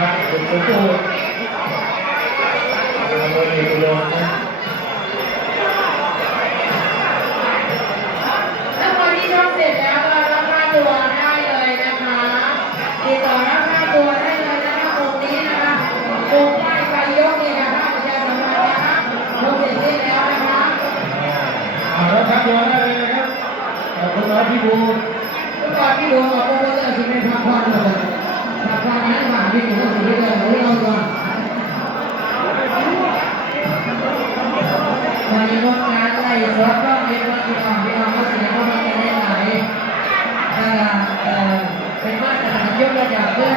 จา วันนี้งดงานไล่สดก็เรียกว่าพี่น้องพี่น้องก็แสดงว่ามันจะได้หลายถ้าเอ่อเป็นมาตรฐานยกระดับเพื่อ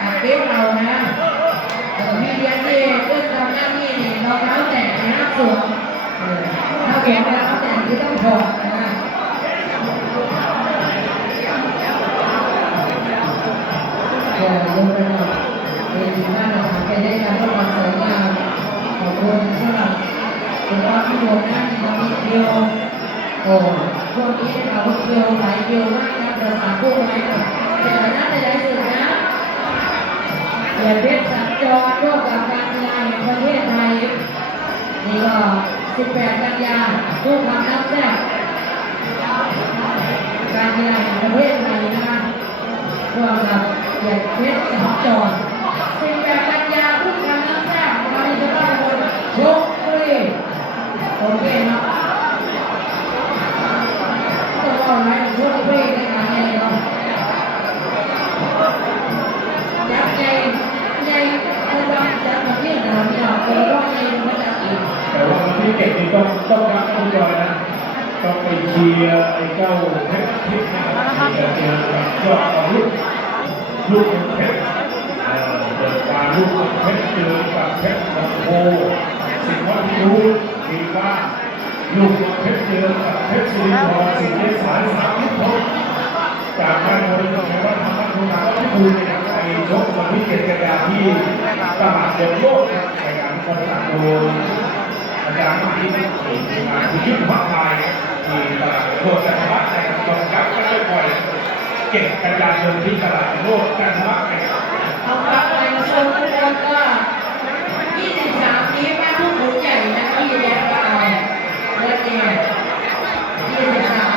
อัดเบี้ยเรานะเออมีเดียที่เพื่อนทำหน้าที่นี่เราเท้าแตะนะสวมเออถ้าแขนเราแตะที่ต้องถอดนะก็รู้ไปหมดเป็นบ้านเราไปได้การรับความสวยงามขอบคุณสำหรับ คุณพ่อที่โดนนั่งมามีเดียวโอ้ช่วงนี้เราเดียวไหลเดียวมากนะประสานผู้ไว้กับแต่ละนั้นแต่ละสุดนะอย่าเพชรสัญจรร่วมกับการกีฬาแห่งประเทศไทยนี่ก็ 18 กันยาผู้ทำน้ำแซ่บการกีฬาแห่งประเทศไทยนะคะร่วมกับเกียรติเพชรสัญจร โอเคเนาะต้องเอาไว้ชกฟรีในงยักษ์ใหญ่ใหญ่คนเราจะมาเรียกเราเนี่ยโอ้ยใหญ่มาจากอีกแต่ว่าวันที่เก็บนี่ต้องต้องรับต้องจอยนะต้องไปเชียร์ไอ้เจ้าเพชรทิพย์นะครับเจอกับยอดอาวุธลูกเพชรเปิดการลูกเพชรเจอกับเพชรของโพสิงที่รู ดีบ้าลูกเพชรเจอกับเพชรสุรินทร์สิงห์เดชสายสามทิพย์จากบ้านโนนทวัฒนธรรมคุณาวัฒนภูมินะครับไปชกวันที่เจ็ดกันยาที่ตลาดเดินโลกนะครับในการคอนตักโดยอาจารย์ที่มาที่ยุทธวัฒน์ไทยที่ตลาดโลกจันทวัฒน์นะครับยอมรับกันด้วยบ่อยเก็บกันยายนที่ตลาดโลกจันทวัฒน์นะครับเอารับไปชมทุกคนก็23นี้แม่ผู้ขุน ใหญ่นะที่แดนกลางเลือดเนี่ย23สิงหา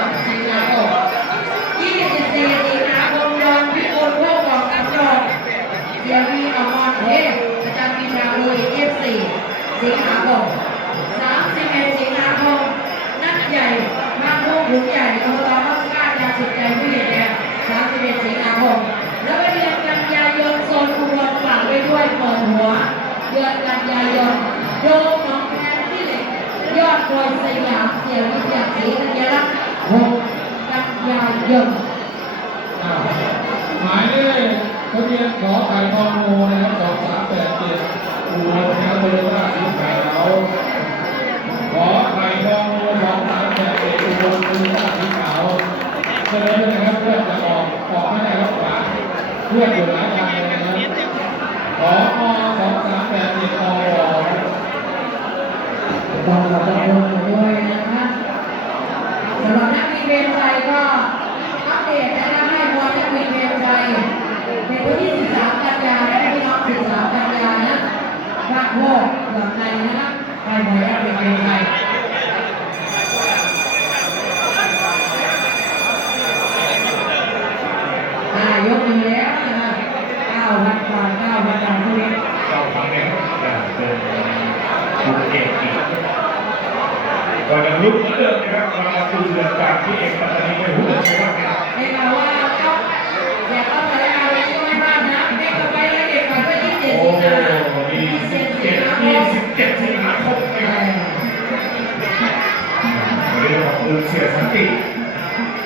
รถโตโยต้าสีขาวเสนอเลยนะครับเพื่อนจะออกออกไม่ได้รับฝาเพื่อนอยู่หลายทางเลยนะครับขอมสองสามแปดเจ็ดอต้องขอบคุณด้วยนะคะสำหรับนักบินเบนไทยก็อัปเดตนะคะให้มวลนักบินเบนไทยในวันที่ 13 กันยาและพี่น้อง 13 กันยานะพระโคกหลังในนะคะให้มวลนักบินเบนไทย อ่ายกมือแล้วนะคะเก้าพันกว่าเก้าพันกว่าทุเรียน เราทำแล้วอย่างเป็น คุณเอกอีกก็ยังลุกเหมือนเดิมนะครับมาดูเดือนจากที่เอกปัตตานีไปหุ่นนะครับเรียกว่าต้องอยาต้องอะไรอะไรก็ไม่พลาดนะเด็กเอาไปแล้วเด็กก่อนก็ยี่สิบโอ้สิงหามียี่สิบเจ็ดสิงหาคมมีสิบเจ็ดสิงหาคมนะครับวันนี้ขอบคุณเสียสันติ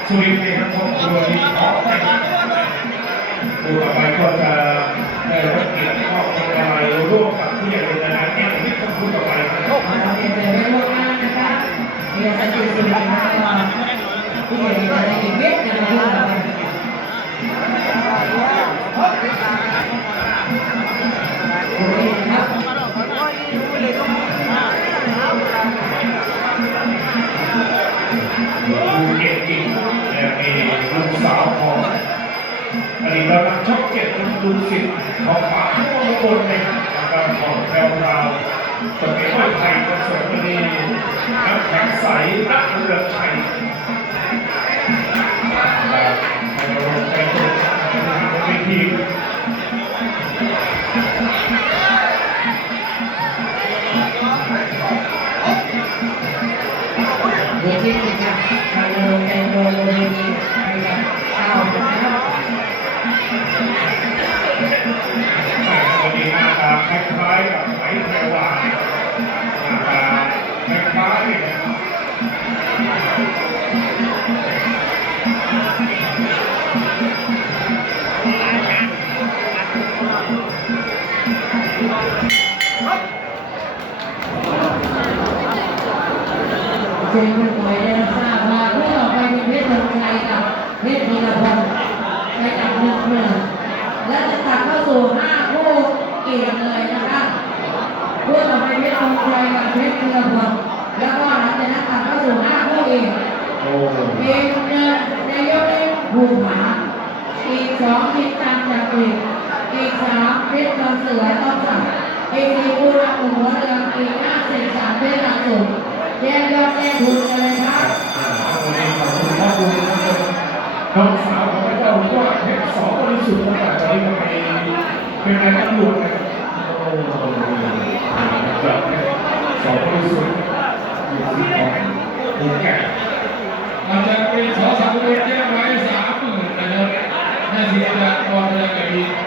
สุรินทร์นะครับครอบครัวที่ขอนะครับผู้ต่อไปก็จะได้รับเกียรติ ที่ต้องพูดต่อไปนะครับเรายนไปไว้ล่วงหน้านะคะเรียนสติสุรินทร์นะคะที่เห็นในอีเม็ดนะครับโอเคครับดูเก่งจริงและมีลูกสาวของอดีตนักชกเจ็ดคุณดูสิทธิ์ของป่าข้างบนในการของแพรว ราวสมัยไม่ไทยประสบนีน้ำแข็งใสรักเรือไทยแบบในโรงใจตรงบนเวที โอ้เงินในยกเล่นภูผาอีกสองทิศตามจากกรีกอีกสามเพชรลำเสือต้องสั่งอีกสี่ผู้รับหัวเรืออีกห้าสิบสามเพชรหลักสูงแยกยอดแยกทุนกันเลยครับน้อบคุณพ่อคุณน้องสาวของพระเจ้าว่าเพชรสองบริสุทธิ์ตั้งแต่ตอนนี้ไปเป็นนายตำรวจนะครับโอ้จากสองบริสุทธิ์อยู่ที่ของภูแก่ เป็นสองสามเดือนแจ้งไว้สามหมื่นนะครับน่าเสียดายตอนนี้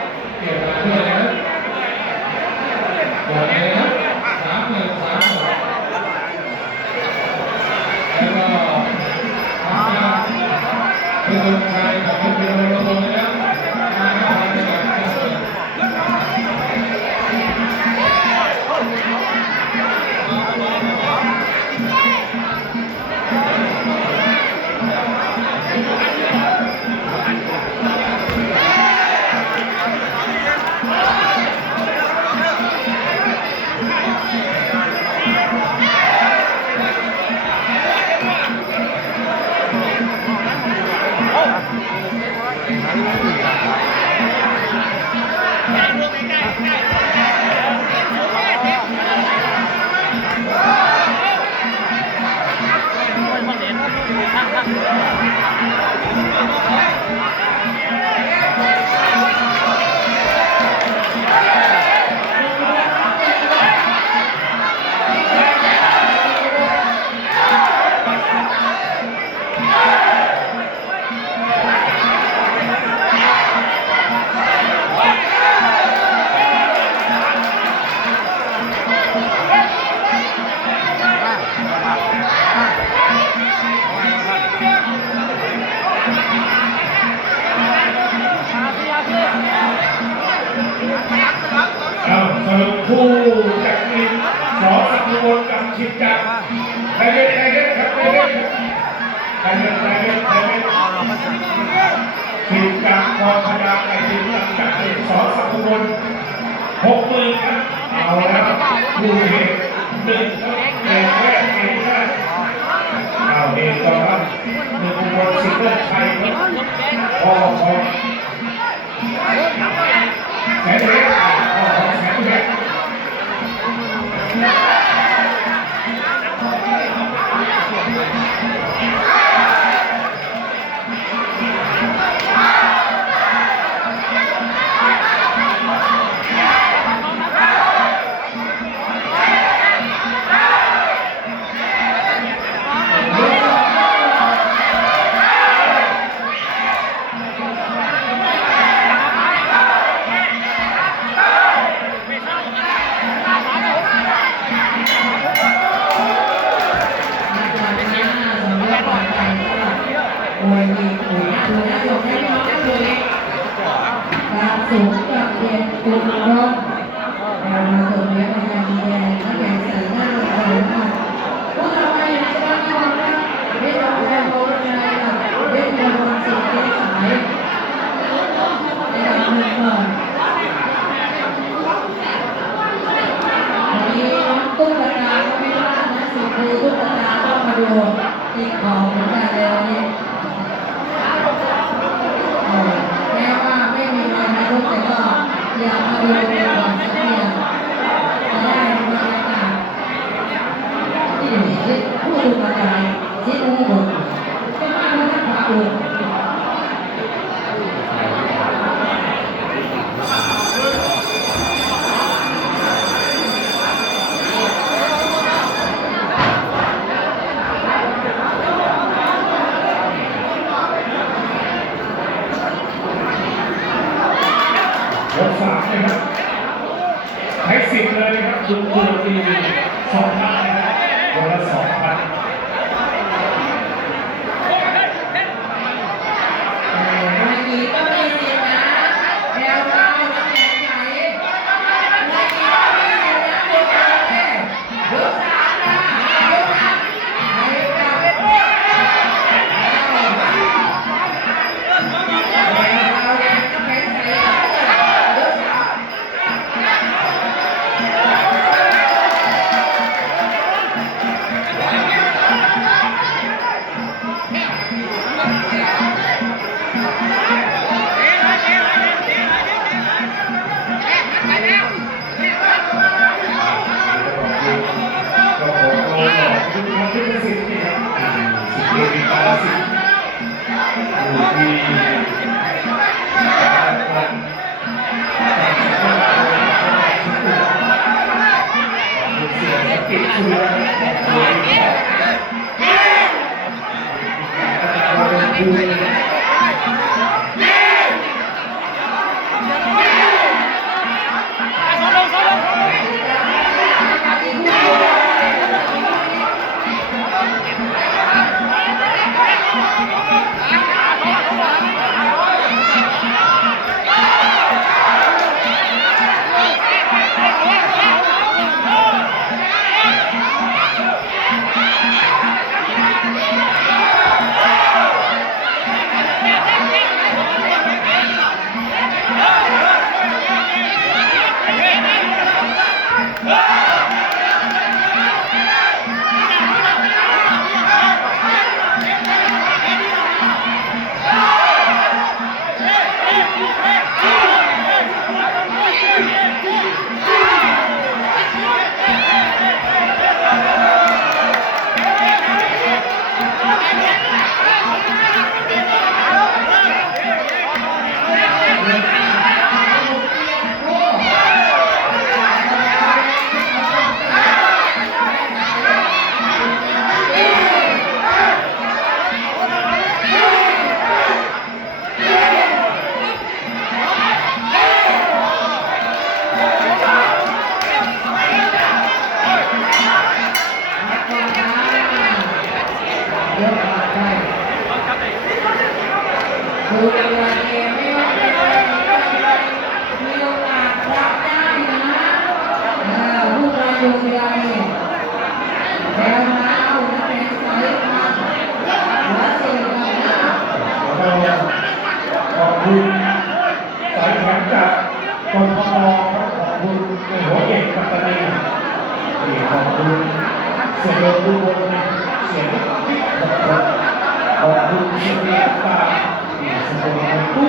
สอสังวรหกหมื่นครับเอาแล้วผู้เหตุหนึ่งครับเอกแรกเอกแรกเอาเอกก่อนครับหนึ่งอุบลสิงห์ชัยครับ สมกับเป็นกุลรกเรามาตรงนี้เป็นกาแดงนักแสดงสีหน้าเราค่ะพวกเราไปไหนบ้างคะเด็กเราแสดงโบราณเด็กเราสิทธิ์สายในการเมือง 감사합니다. Thank you. เสียงของคุณเสียงของคุณเสียงของเคุณของคุณเสียงของสมองตู้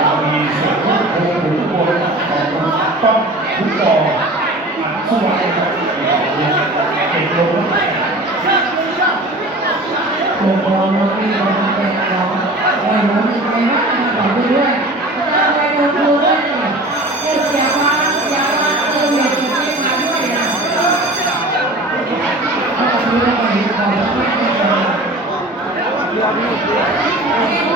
เรามีเสียงของคุณทุกคนของคุเต้องทุกกองอันสว่างเป็นลมลมร้อนที่เราเป็นเราไม่รู้ไม่รู้ไม่รู้ไม่รู้ Thank you.